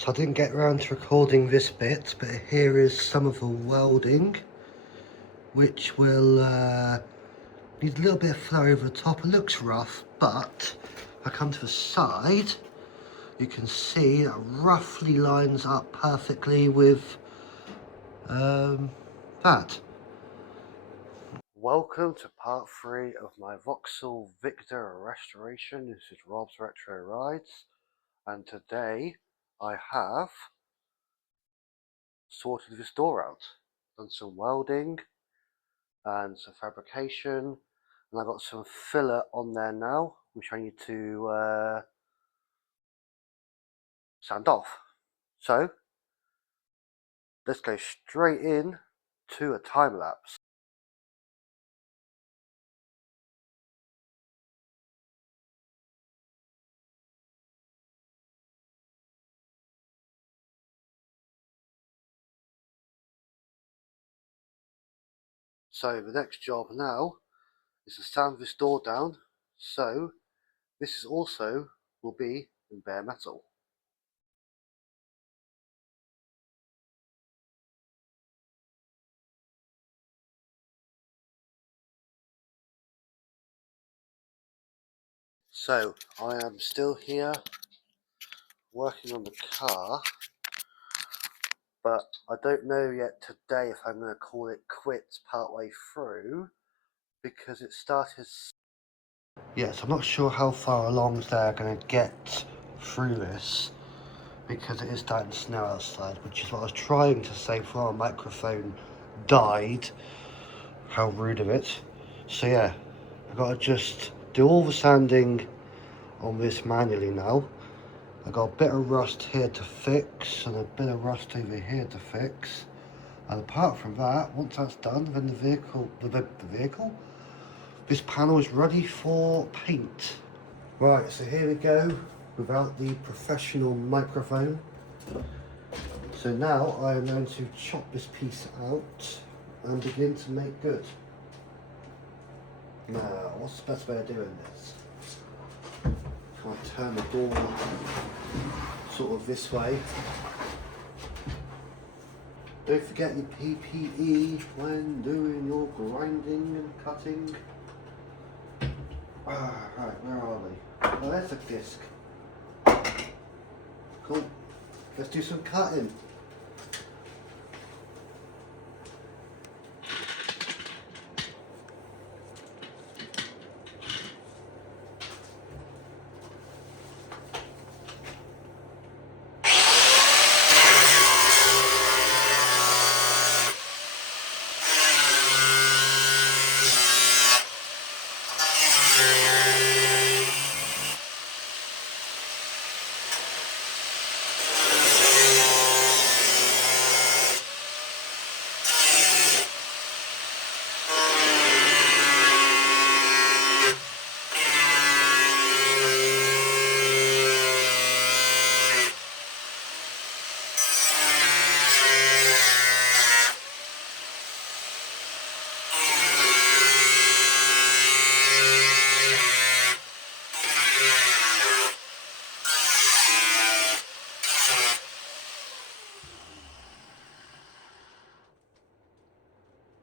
So I didn't get around to recording this bit, but here is some of the welding, which will need a little bit of flow over the top. It looks rough, but if I come to the side, you can see it roughly lines up perfectly with that. Welcome to part 3 of my Vauxhall Victor restoration. This is Rob's Retro Rides, and today I have sorted this door out, done some welding and some fabrication, and I got some filler on there now which I need to sand off. So let's go straight in to a time lapse. So the next job now is to sand this door down, so this is also will be in bare metal. So I am still here working on the car, but I don't know yet today if I'm going to call it quits partway through, because it started. Yes, I'm not sure how far along they're going to get through this, because it is starting to snow outside, which is what I was trying to say before my microphone died. How rude of it. So yeah, I've got to just do all the sanding on this manually now. I've got a bit of rust here to fix and a bit of rust over here to fix. And apart from that, once that's done, then the vehicle, this panel is ready for paint. Right, so here we go, without the professional microphone. So now I am going to chop this piece out and begin to make good. Now, what's the best way of doing this? Can I turn the door sort of this way? Don't forget your PPE when doing your grinding and cutting. Right, where are we? Oh, there's a disc. Cool. Let's do some cutting.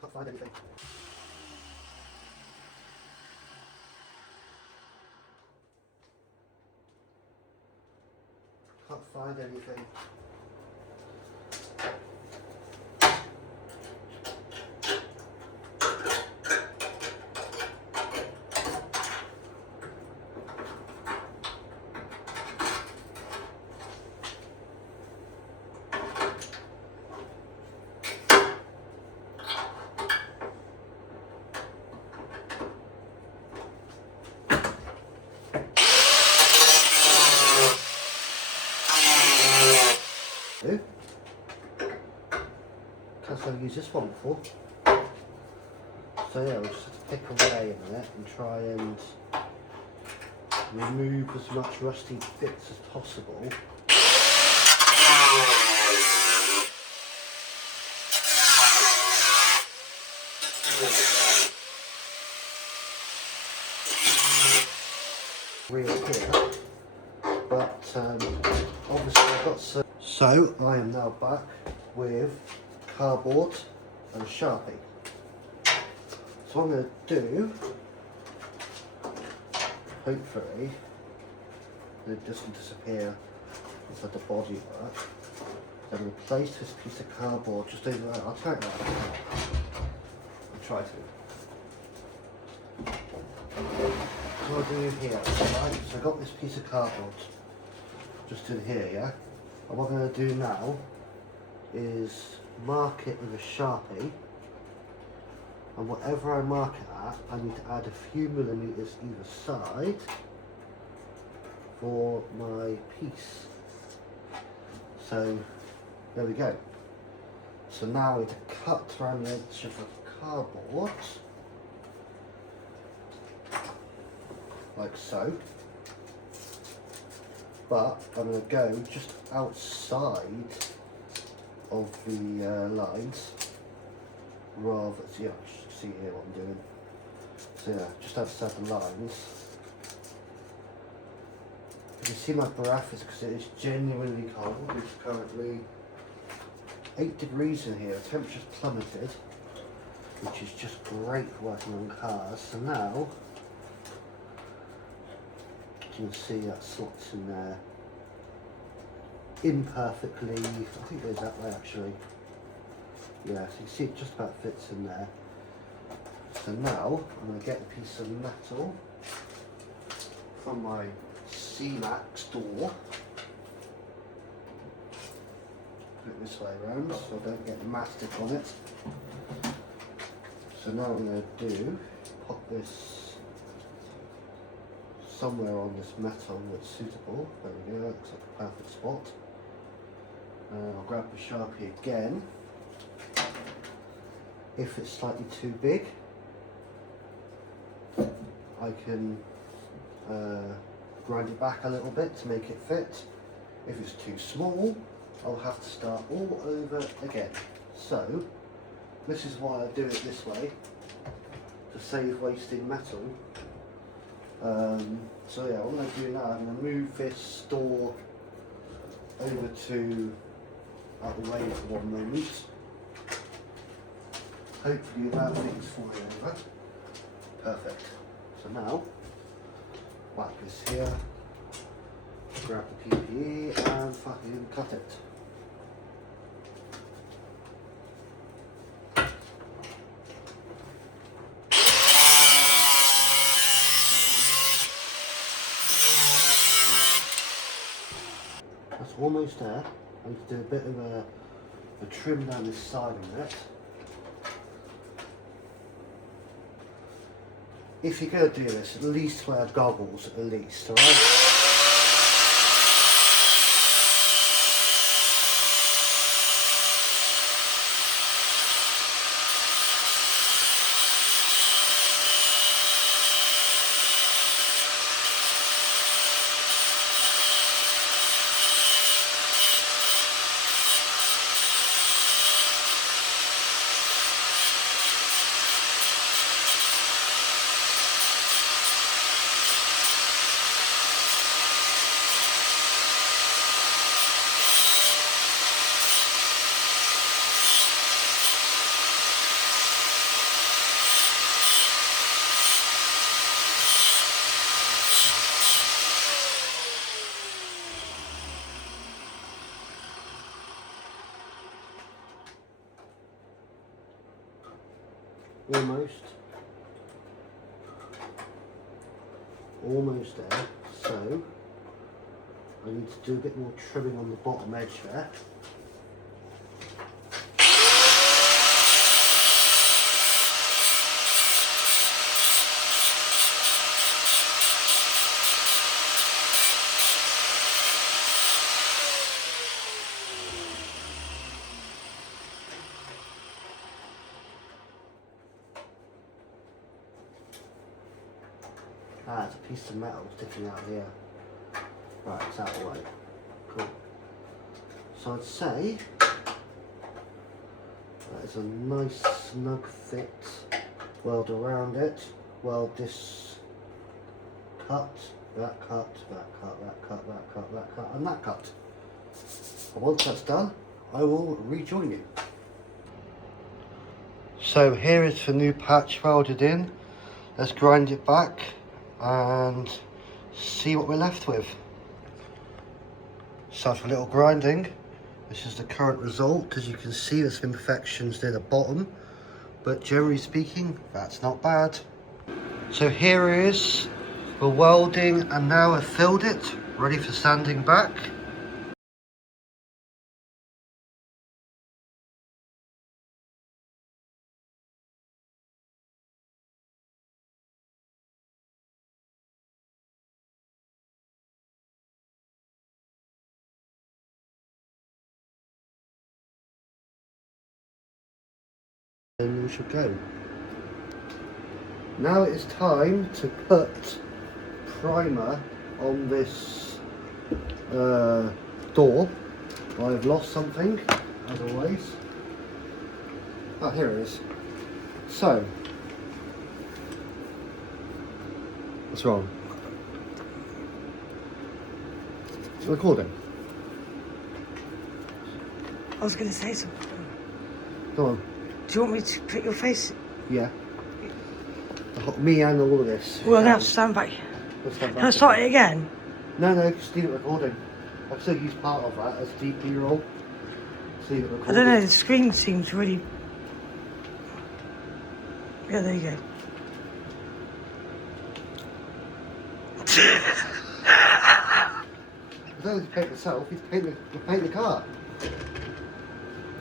Can't find anything. Can't find anything. Because I've used this one before. So yeah, we'll just have to pick away a minute and try and remove as much rusty bits as possible. Real here, but obviously I've got So I am now back with cardboard and a Sharpie. So what I'm going to do, hopefully, it doesn't disappear inside the bodywork. I'm going to place this piece of cardboard just over there. I'll try it out. I'll try to. What do I do here? Right, so I got this piece of cardboard just in here, yeah? And what I'm going to do now is mark it with a Sharpie, and whatever I mark it at, I need to add a few millimetres either side for my piece. So there we go. So now I need to cut around the edge of the cardboard, like so. But I'm going to go just outside of the lines, rather, so yeah, you can see here what I'm doing. So yeah, just outside the lines. You can see my breath is because it is genuinely cold. It's currently 8 degrees in here, the temperature's plummeted, which is just great for working on cars. So now, you can see that slots in there imperfectly. I think it goes that way actually. Yeah, so you can see it just about fits in there. So now I'm going to get a piece of metal from my C-Max door, put it this way around so I don't get mastic on it. So now what I'm going to do, pop this somewhere on this metal that's suitable. There we go, that looks like a perfect spot. I'll grab the Sharpie again. If it's slightly too big, I can grind it back a little bit to make it fit. If it's too small, I'll have to start all over again. So this is why I do it this way, to save wasting metal. So yeah, what I'm going to do now, I'm going to move this door over to out the way for one moment. Hopefully without things falling over. Perfect. So now, whack this here, grab the PPE and fucking cut it. That's almost there. I need to do a bit of a trim down this side of it. If you're going to do this, at least wear goggles at least, alright? Almost there. So I need to do a bit more trimming on the bottom edge there. Ah, it's a piece of metal sticking out here. Right, it's out of the way. Cool. So I'd say that is a nice snug fit. Weld around it. Weld this cut, that cut, that cut, that cut, that cut, that cut, and that cut. And once that's done, I will rejoin you. So here is the new patch welded in. Let's grind it back and see what we're left with. So for a little grinding, this is the current result. As you can see, there's some imperfections near the bottom, but generally speaking, that's not bad. So here is the welding, and now I've filled it, ready for sanding back. And we should go. Now it is time to put primer on this door. I've lost something, as always. Oh, here it is. So, what's wrong? It's recording. I was going to say something. Go on. Do you want me to put your face? Yeah. Me and all of this. Well, now stand back. Can I start it again? No, just leave it recording. I've still used part of that as B-roll. Leave it recording. I don't know, the screen seems really... Yeah, there you go. I don't have to paint myself, you paint the car.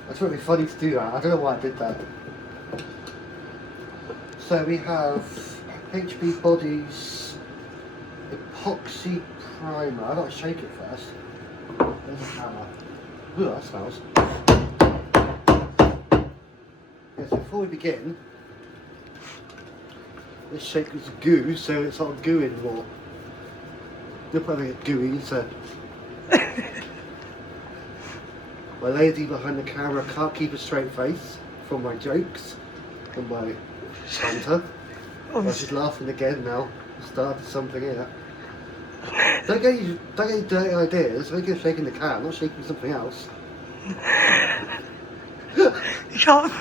That's really funny to do that. I don't know why I did that. So we have HB Bodies epoxy primer. I've got to shake it first. There's a hammer. Ooh, that smells. Yeah, so before we begin, let's shake this goo so it's not gooing more. You're probably gooey, so. My lady behind the camera can't keep a straight face from my jokes and my banter. Well, she's laughing again now. I started something here. Don't get you dirty ideas. Make you shaking the can, not shaking something else. You can't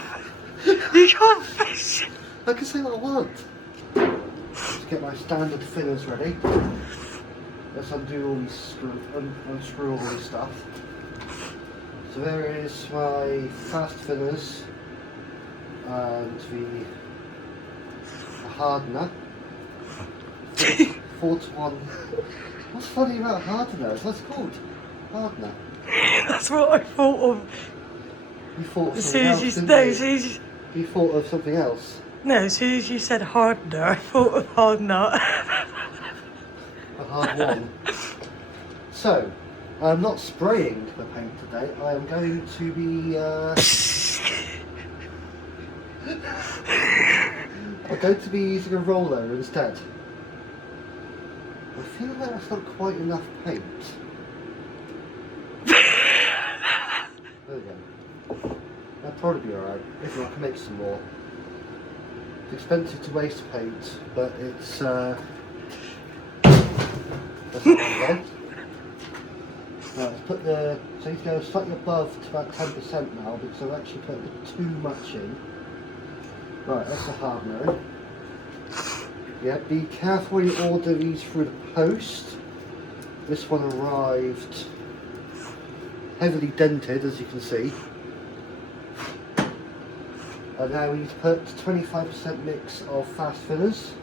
face it. I can say what I want. Let's get my standard thinners ready. Let's undo all these unscrew all this stuff. So there is my fast thinners and the hardener. 4-to-1. What's funny about hardeners? That's called hardener. That's what I thought of. You thought of As something soon else, as didn't you? You thought of something else. No, as soon as you said hardener, I thought of hardener. A hard one. So, I'm not spraying the paint today. I am going to be. I'm going to be using a roller instead. I feel like that's not quite enough paint. There we go. That'll probably be alright. If not, I can make some more. It's expensive to waste paint, but it's that's not bad. Right, let's put the, so you go slightly above to about 10% now because I've actually put a bit too much in. Right, that's the hardener in. Yeah, be careful when you order these through the post. This one arrived heavily dented, as you can see. And now we need to put 25% mix of fast thinners.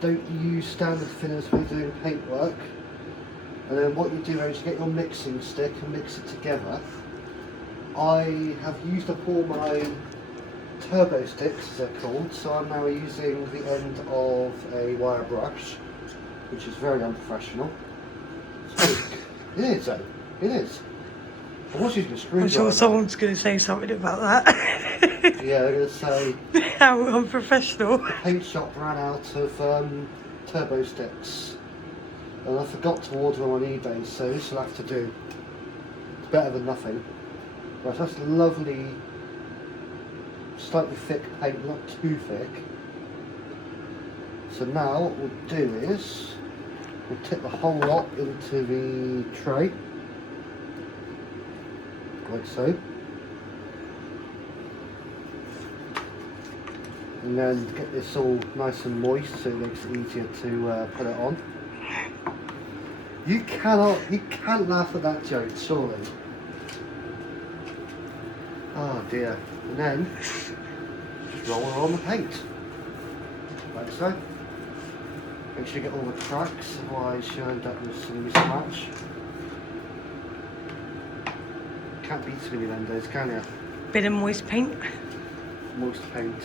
Don't use standard thinners when you're doing paintwork. And then what you do is you get your mixing stick and mix it together. I have used up all my turbo sticks, as they're called, so I'm now using the end of a wire brush, which is very unprofessional. It is though, it is. I was using a screwdriver. I'm sure someone's going to say something about that. Yeah, they're going to say how unprofessional. the paint shop ran out of turbo sticks and I forgot to order them on eBay, so this will have to do. It's better than nothing. Right, so that's lovely, slightly thick paint, not too thick. So now what we'll do is we'll tip the whole lot into the tray. like so. And then get this all nice and moist so it makes it easier to put it on. You can't laugh at that joke, surely. Oh dear. And then just roll her on the paint. Like so. Make sure you get all the cracks, otherwise you'll end up with some mismatch. Can't beat some innuendos, can you? Bit of moist paint. Moist paint.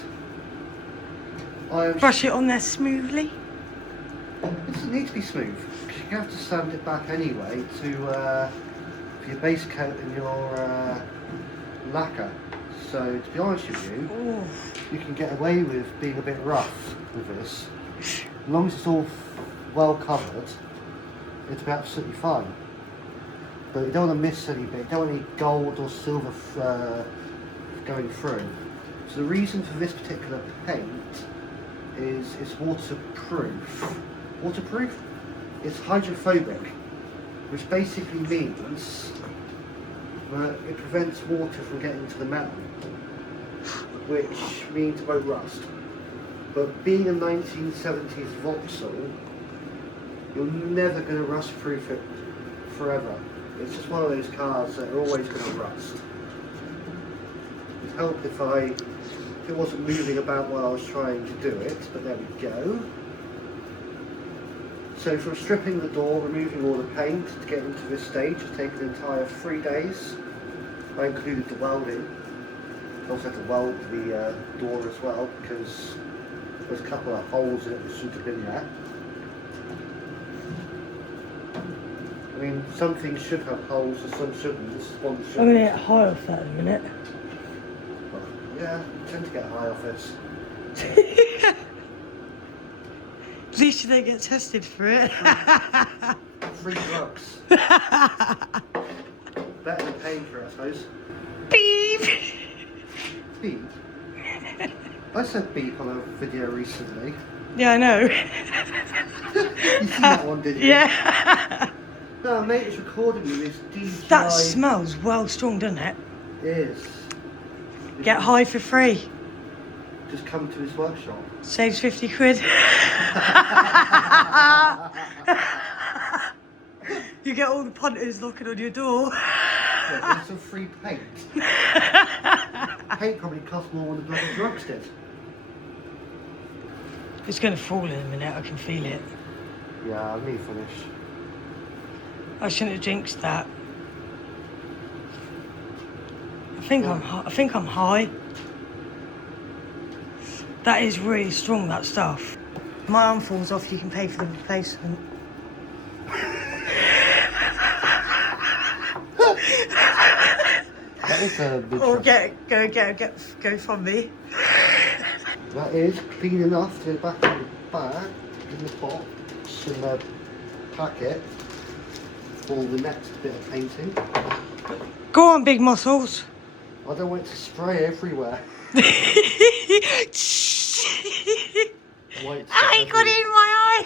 Brush it on there smoothly. It doesn't need to be smooth, because you have to sand it back anyway to for your base coat and your lacquer. So to be honest with you, Ooh. you can get away with being a bit rough with this. As long as it's all well covered, it'll be absolutely fine. But you don't want to miss any bit, you don't want any gold or silver going through. So the reason for this particular paint is it's waterproof. Waterproof? It's hydrophobic, which basically means that it prevents water from getting to the metal, which means it won't rust. But being a 1970s Vauxhall, you're never going to rust proof it forever. It's just one of those cars that are always going to rust. It'd help if it wasn't moving about while I was trying to do it, but there we go. So from stripping the door, removing all the paint to get into this stage has taken an entire 3 days. I included the welding. I also had to weld the door as well because there's a couple of holes in it that shouldn't have been there. I mean, some things should have holes and some shouldn't. This one shouldn't. I'm gonna get high off that in a minute. Yeah, I tend to get high off this. At least you don't get tested for it. Free drugs. Better than paying for it, I suppose. Beep! Beep? I said beep on a video recently. Yeah, I know. You seen that one, did you? Yeah. No, mate, it's recording me with DJI. That smells well strong, doesn't it? It is. Get high for free. Just come to his workshop. Saves 50 quid. You get all the punters knocking on your door. Yeah, there's some free paint. Paint probably cost more than the bloody drugs did. It's going to fall in a minute, I can feel it. Yeah, let me finish. I shouldn't have jinxed that. I think I'm high. That is really strong, that stuff. My arm falls off, you can pay for the replacement. That is a big Or truck. go from me. That is clean enough to go back in the bag, in the box, and pack it for the next bit of painting. Go on, big muscles. I don't want it to spray everywhere. White stuff I got it in my eye.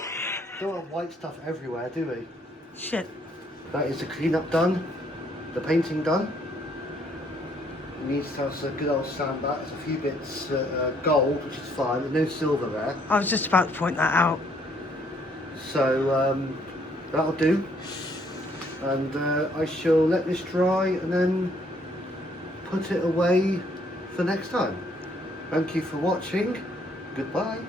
Don't want white stuff everywhere, do we? Shit. That is the cleanup done, the painting done. It needs to have a good old sand back. There's a few bits gold, which is fine. There's no silver there. I was just about to point that out. So that'll do. And I shall let this dry and then put it away for next time. Thank you for watching. Goodbye.